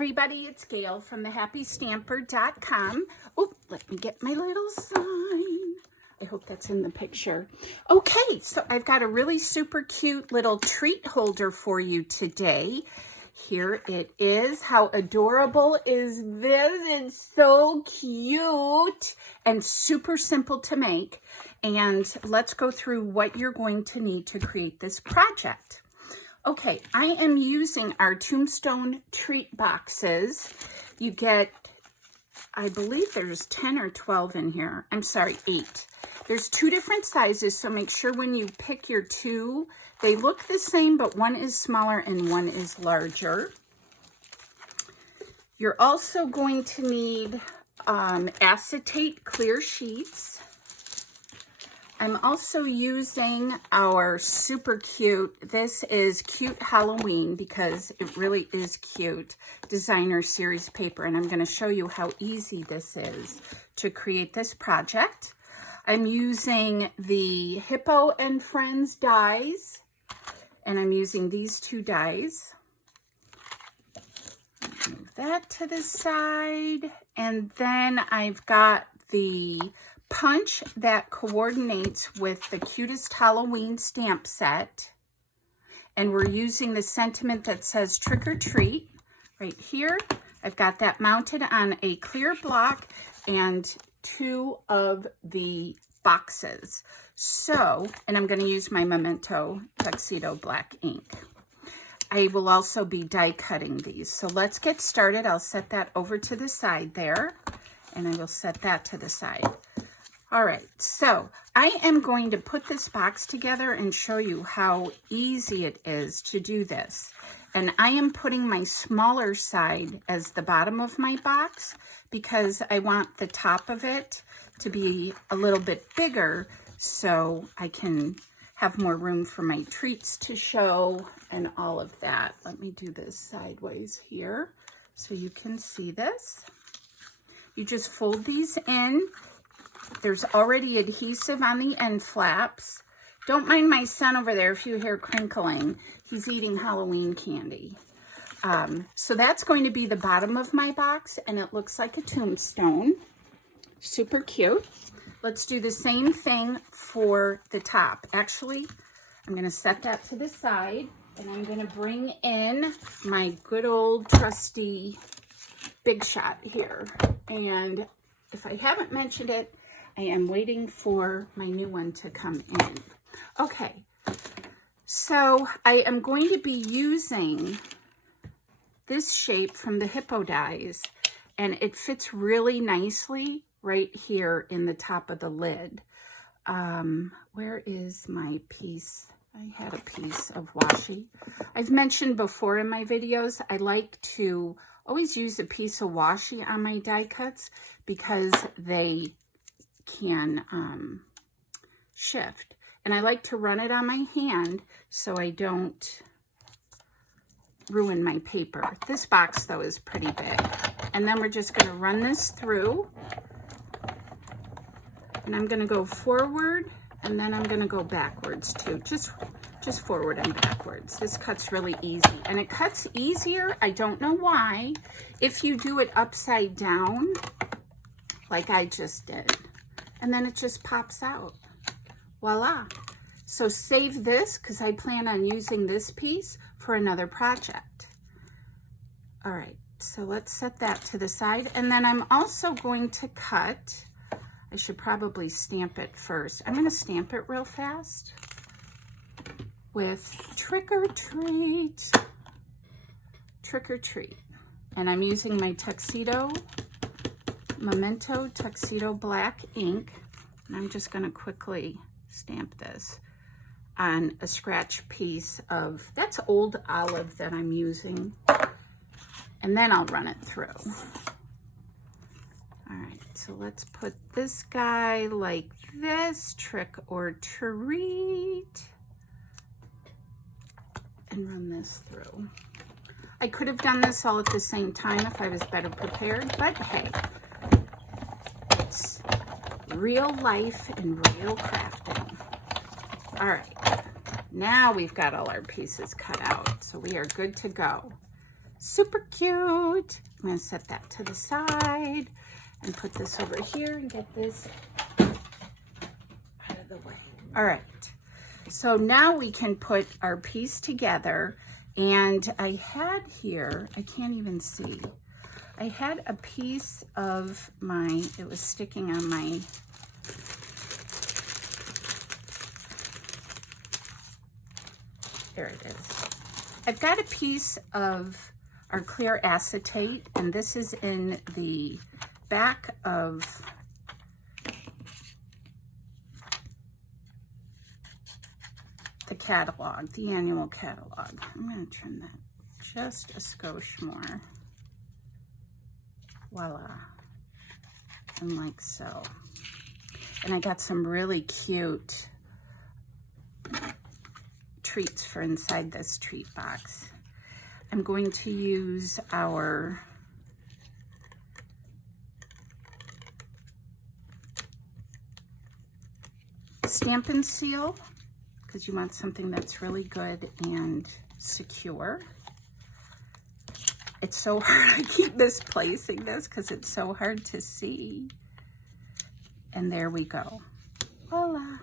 everybody, it's Gail from thehappystamper.com. Oh, let me get my little sign. I hope that's in the picture. Okay, so I've got a really super cute little treat holder for you today. Here it is. How adorable is this? It's so cute and super simple to make. And let's go through what you're going to need to create this project. Okay, I am using our Tombstone treat boxes. You get, I believe there's 10 or 12 in here. I'm sorry, 8. There's 2 different sizes, so make sure when you pick your 2, they look the same, but one is smaller and one is larger. You're also going to need acetate clear sheets. I'm also using our super cute, this is Cute Halloween because it really is cute, designer series paper, and I'm going to show you how easy this is to create this project. I'm using the Hippo and Friends dies, and I'm using these 2 dies. Move that to the side, and then I've got the punch that coordinates with the Cutest Halloween stamp set, and we're using the sentiment that says trick or treat right here. I've got that mounted on a clear block and 2 of the boxes. So, and I'm going to use my Memento Tuxedo black ink. I will also be die cutting these. So let's get started. I'll set that over to the side there, and I will set that to the side. All right, so I am going to put this box together and show you how easy it is to do this. And I am putting my smaller side as the bottom of my box because I want the top of it to be a little bit bigger so I can have more room for my treats to show and all of that. Let me do this sideways here so you can see this. You just fold these in. There's already adhesive on the end flaps. Don't mind my son over there if you hear crinkling. He's eating Halloween candy. So that's going to be the bottom of my box, and it looks like a tombstone. Super cute. Let's do the same thing for the top. Actually, I'm going to set that to the side, and I'm going to bring in my good old trusty Big Shot here. And if I haven't mentioned it, I am waiting for my new one to come in. Okay, so I am going to be using this shape from the Hippo dies, and it fits really nicely right here in the top of the lid. Where is my piece? I had a piece of washi. I've mentioned before in my videos, I like to always use a piece of washi on my die cuts because they can shift, and I like to run it on my hand so I don't ruin my paper. This box though is pretty big, and then we're just going to run this through, and I'm going to go forward, and then I'm going to go backwards too, just forward and backwards. This cuts really easy, and it cuts easier, I don't know why, if you do it upside down like I just did. And then it just pops out. Voila. So save this because I plan on using this piece for another project. All right, so let's set that to the side. And then I'm also going to cut, I should probably stamp it first. I'm gonna stamp it real fast with trick or treat, trick or treat. And I'm using my Memento Tuxedo black ink, and I'm just going to quickly stamp this on a scratch piece of, that's old olive that I'm using, and then I'll run it through. All right, so let's put this guy like this, trick or treat, and run this through. I could have done this all at the same time if I was better prepared, but hey, it's real life and real crafting. All right, now we've got all our pieces cut out, so we are good to go. Super cute. I'm going to set that to the side and put this over here and get this out of the way. All right. So now we can put our piece together. And I had here, I can't even see, I had a piece of my, it was sticking on my, there it is. I've got a piece of our clear acetate, and this is in the back of the catalog, the annual catalog. I'm going to trim that just a skosh more. Voila. And like so. And I got some really cute treats for inside this treat box. I'm going to use our Stampin' Seal, because you want something that's really good and secure. It's so hard. I keep misplacing this because it's so hard to see. And there we go. Voila.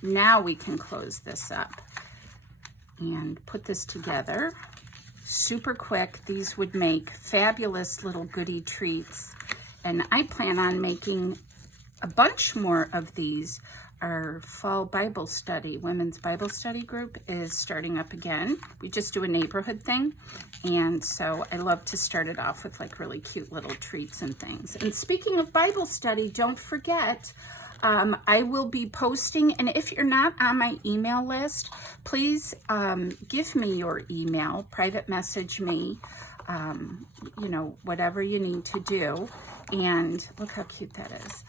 Now we can close this up and put this together. Super quick. These would make fabulous little goodie treats. And I plan on making a bunch more of these. Our fall Bible study, women's Bible study group is starting up again. We just do a neighborhood thing. And so I love to start it off with like really cute little treats and things. And speaking of Bible study, don't forget, I will be posting, and if you're not on my email list, please give me your email, private message me, you know, whatever you need to do. And look how cute that is.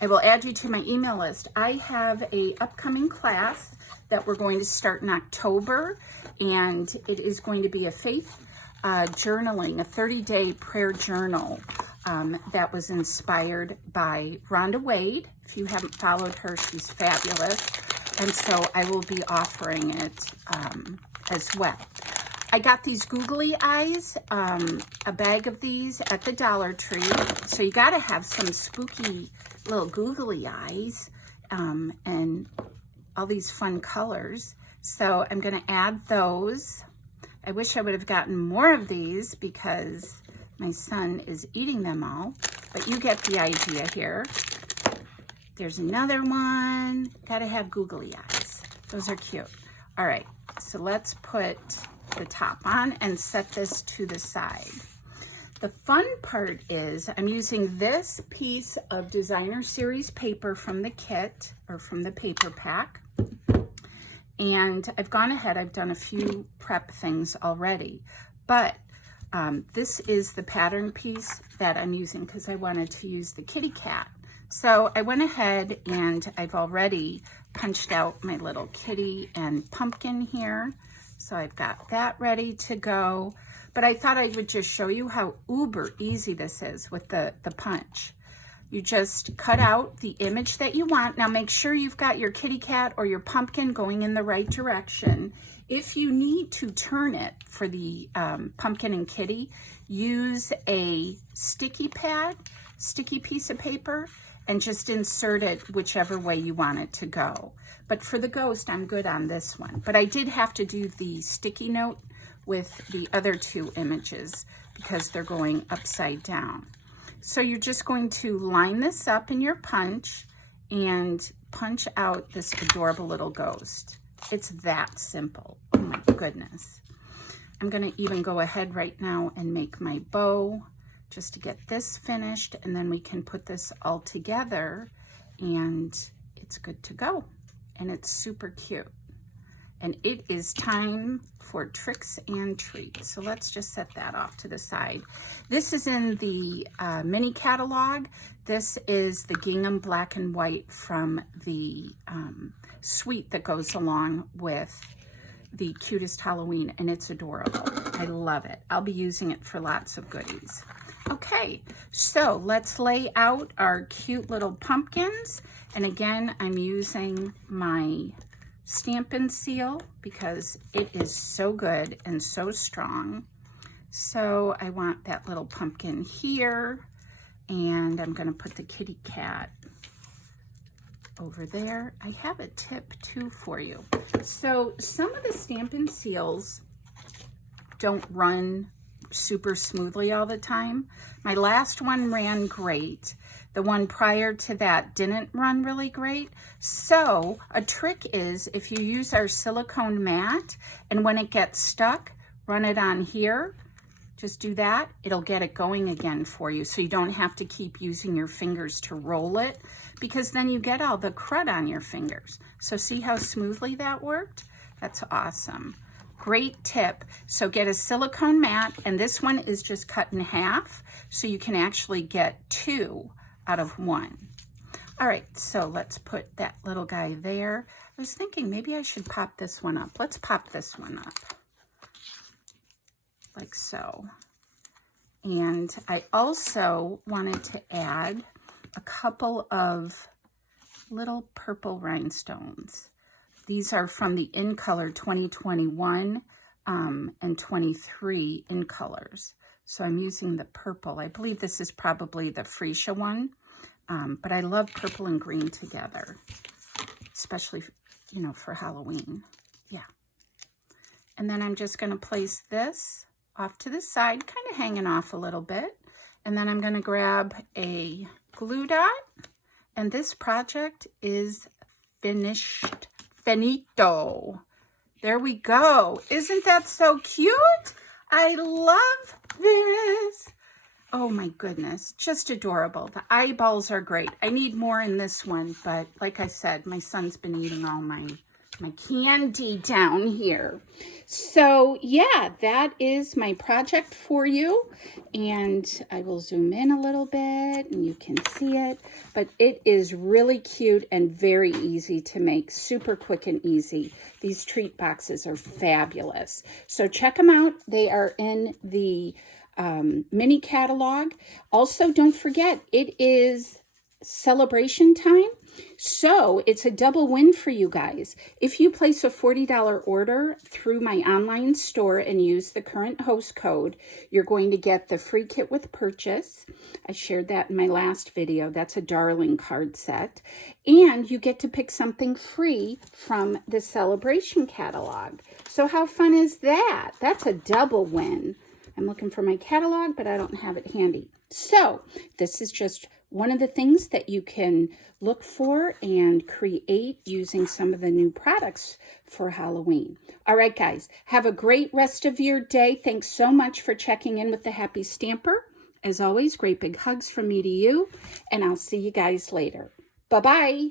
I will add you to my email list. I have a upcoming class that we're going to start in October, and it is going to be a faith journaling, a 30-day prayer journal that was inspired by Rhonda Wade. If you haven't followed her, she's fabulous. And so I will be offering it as well. I got these googly eyes, a bag of these at the Dollar Tree. So you got to have some spooky little googly eyes and all these fun colors. So I'm going to add those. I wish I would have gotten more of these because my son is eating them all, but you get the idea here. There's another one. Got to have googly eyes. Those are cute. All right, so let's put the top on and set this to the side. The fun part is I'm using this piece of designer series paper from the kit or from the paper pack. And I've gone ahead, I've done a few prep things already, but this is the pattern piece that I'm using because I wanted to use the kitty cat. So I went ahead and I've already punched out my little kitty and pumpkin here. So I've got that ready to go. But I thought I would just show you how uber easy this is with the punch. You just cut out the image that you want. Now make sure you've got your kitty cat or your pumpkin going in the right direction. If you need to turn it for the pumpkin and kitty, use a sticky pad, sticky piece of paper, and just insert it whichever way you want it to go. But for the ghost, I'm good on this one. But I did have to do the sticky note with the other two images because they're going upside down. So you're just going to line this up in your punch and punch out this adorable little ghost. It's that simple. Oh my goodness. I'm going to even go ahead right now and make my bow just to get this finished, and then we can put this all together and it's good to go. And it's super cute. And it is time for tricks and treats. So let's just set that off to the side. This is in the mini catalog. This is the gingham black and white from the suite that goes along with the Cutest Halloween, and it's adorable. I love it. I'll be using it for lots of goodies. Okay, so let's lay out our cute little pumpkins. And again, I'm using my Stampin' Seal because it is so good and so strong. So I want that little pumpkin here, and I'm going to put the kitty cat over there. I have a tip too for you. So some of the Stampin' Seals don't run super smoothly all the time. My last one ran great. The one prior to that didn't run really great. So a trick is if you use our silicone mat and when it gets stuck, run it on here. Just do that. It'll get it going again for you so you don't have to keep using your fingers to roll it because then you get all the crud on your fingers. So see how smoothly that worked? That's awesome. Great tip. So get a silicone mat, and this one is just cut in half so you can actually get 2 out of 1. All right, so let's put that little guy there. I was thinking maybe I should pop this one up. Let's pop this one up like so. And I also wanted to add a couple of little purple rhinestones. These are from the In Color 2021 and 23 In Colors. So I'm using the purple. I believe this is probably the Freesia one, but I love purple and green together, especially, you know, for Halloween. Yeah. And then I'm just going to place this off to the side, kind of hanging off a little bit. And then I'm going to grab a glue dot, and this project is finished. Finito. There we go. Isn't that so cute? I love this. Oh my goodness, just adorable. The eyeballs are great. I need more in this one, but like I said, my son's been eating all my candy down here. So yeah, that is my project for you. And I will zoom in a little bit and you can see it, but it is really cute and very easy to make, super quick and easy. These treat boxes are fabulous. So check them out. They are in the mini catalog. Also, don't forget, it is celebration time. So it's a double win for you guys. If you place a $40 order through my online store and use the current host code, you're going to get the free kit with purchase. I shared that in my last video. That's a darling card set. And you get to pick something free from the celebration catalog. So how fun is that? That's a double win. I'm looking for my catalog, but I don't have it handy. So this is just one of the things that you can look for and create using some of the new products for Halloween. All right, guys, have a great rest of your day. Thanks so much for checking in with the Happy Stamper. As always, great big hugs from me to you, and I'll see you guys later. Bye-bye.